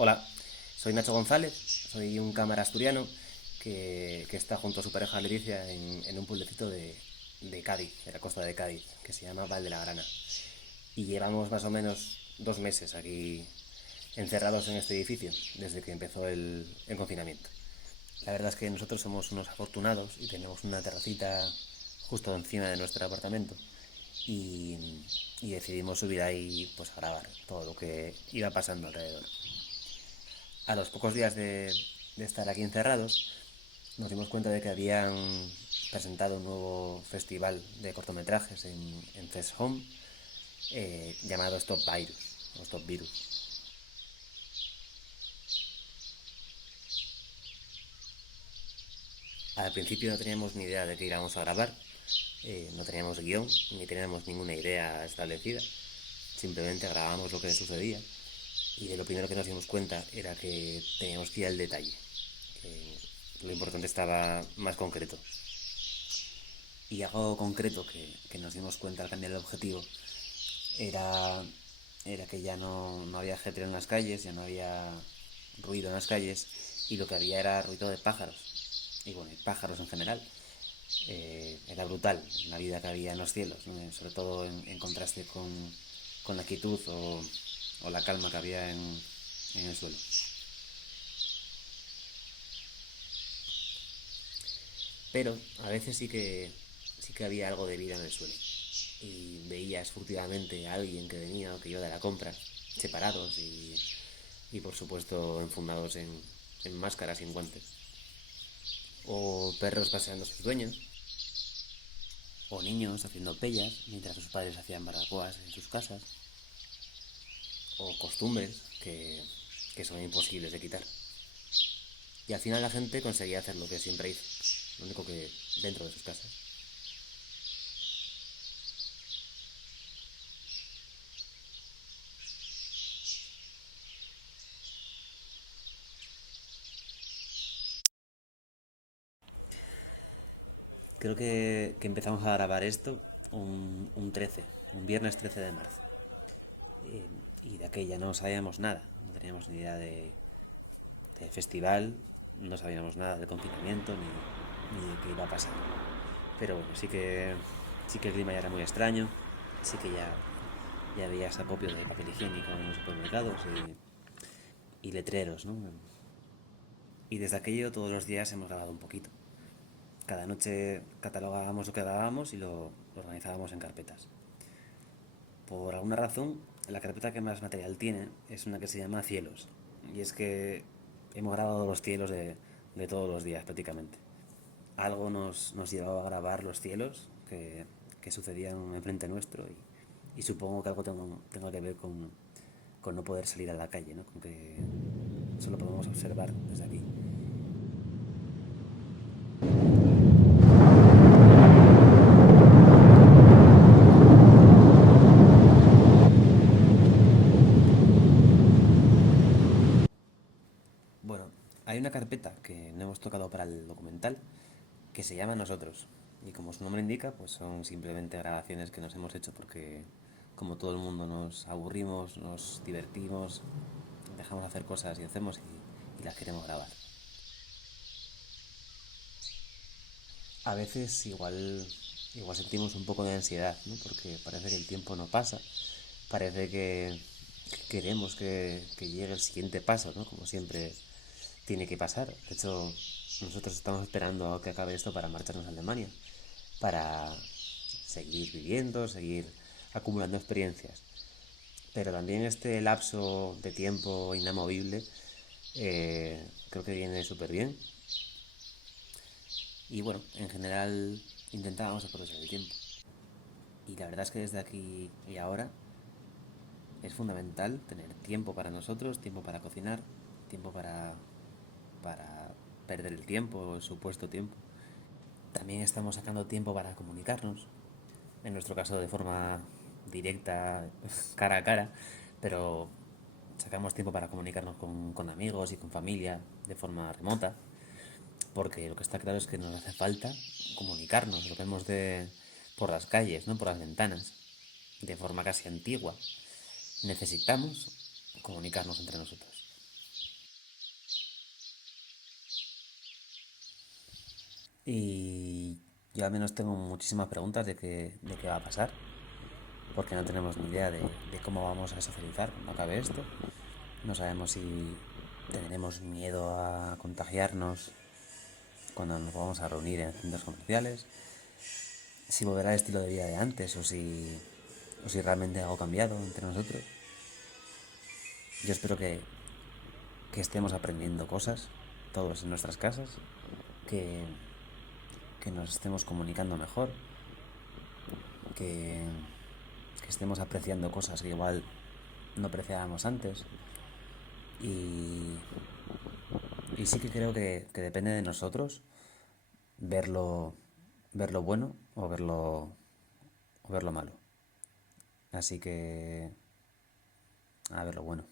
Hola, soy Nacho González, soy un cámara asturiano que está junto a su pareja Leticia en un pueblecito de Cádiz, de la costa de Cádiz, que se llama Val de la Grana. Y llevamos más o menos 2 meses aquí encerrados en este edificio desde que empezó el confinamiento. La verdad es que nosotros somos unos afortunados y tenemos una terracita justo encima de nuestro apartamento y, y decidimos subir ahí pues a grabar todo lo que iba pasando alrededor. A los pocos días de estar aquí encerrados, nos dimos cuenta de que habían presentado un nuevo festival de cortometrajes en Fest Home llamado Stop Virus o Stop Virus. Al principio no teníamos ni idea de qué íbamos a grabar, no teníamos guión ni teníamos ninguna idea establecida, simplemente grabábamos lo que sucedía y de lo primero que nos dimos cuenta era que teníamos que ir al detalle, que lo importante estaba más concreto. Y algo concreto que nos dimos cuenta al cambiar el objetivo era, era que ya no había ajetreo en las calles, ya no había ruido en las calles y lo que había era ruido de pájaros. Y bueno, y pájaros en general. Era brutal la vida que había en los cielos, ¿no? Sobre todo en contraste con la quietud o la calma que había en el suelo. Pero a veces sí que había algo de vida en el suelo. Y veías furtivamente a alguien que venía o que iba de la compra, separados y por supuesto enfundados en máscaras y en guantes. O perros paseando a sus dueños, o niños haciendo pellas mientras sus padres hacían barbacoas en sus casas, o costumbres que son imposibles de quitar. Y al final la gente conseguía hacer lo que siempre hizo, lo único que dentro de sus casas. Creo que empezamos a grabar esto un 13, un viernes 13 de marzo. Y de aquella no sabíamos nada, no teníamos ni idea de festival, no sabíamos nada de confinamiento ni de qué iba a pasar. Pero bueno, sí que el clima ya era muy extraño, sí que ya veías acopio de papel higiénico en los supermercados y letreros, ¿no? Y desde aquello todos los días hemos grabado un poquito. Cada noche catalogábamos lo que grabábamos y lo organizábamos en carpetas. Por alguna razón, la carpeta que más material tiene es una que se llama Cielos. Y es que hemos grabado los cielos de todos los días prácticamente. Algo nos llevaba a grabar los cielos que sucedían enfrente nuestro y supongo que algo tenga que ver con no poder salir a la calle, ¿no? Con que solo podemos observar desde aquí. Bueno, hay una carpeta que no hemos tocado para el documental que se llama Nosotros. Y como su nombre indica, pues son simplemente grabaciones que nos hemos hecho porque, como todo el mundo, nos aburrimos, nos divertimos, dejamos de hacer cosas y hacemos y las queremos grabar. A veces igual sentimos un poco de ansiedad, ¿no? Porque parece que el tiempo no pasa, parece que queremos que llegue el siguiente paso, ¿no? Como siempre tiene que pasar. De hecho, nosotros estamos esperando a que acabe esto para marcharnos a Alemania, para seguir viviendo, seguir acumulando experiencias. Pero también este lapso de tiempo inamovible creo que viene súper bien. Y bueno, en general intentábamos aprovechar el tiempo. Y la verdad es que desde aquí y ahora es fundamental tener tiempo para nosotros, tiempo para cocinar, tiempo para perder el tiempo, el supuesto tiempo. También estamos sacando tiempo para comunicarnos, en nuestro caso de forma directa, cara a cara, pero sacamos tiempo para comunicarnos con amigos y con familia de forma remota, porque lo que está claro es que nos hace falta comunicarnos, lo vemos por las calles, ¿no? Por las ventanas, de forma casi antigua. Necesitamos comunicarnos entre nosotros. Y yo al menos tengo muchísimas preguntas de qué va a pasar, porque no tenemos ni idea de cómo vamos a socializar cuando acabe esto. No sabemos si tendremos miedo a contagiarnos cuando nos vamos a reunir en centros comerciales, si volverá el estilo de vida de antes o si realmente algo ha cambiado entre nosotros. Yo espero que estemos aprendiendo cosas, todos en nuestras casas, que, que nos estemos comunicando mejor, que, que estemos apreciando cosas que igual no apreciábamos antes. Y, y sí que creo que depende de nosotros verlo, verlo bueno o verlo malo. Así que a ver lo bueno.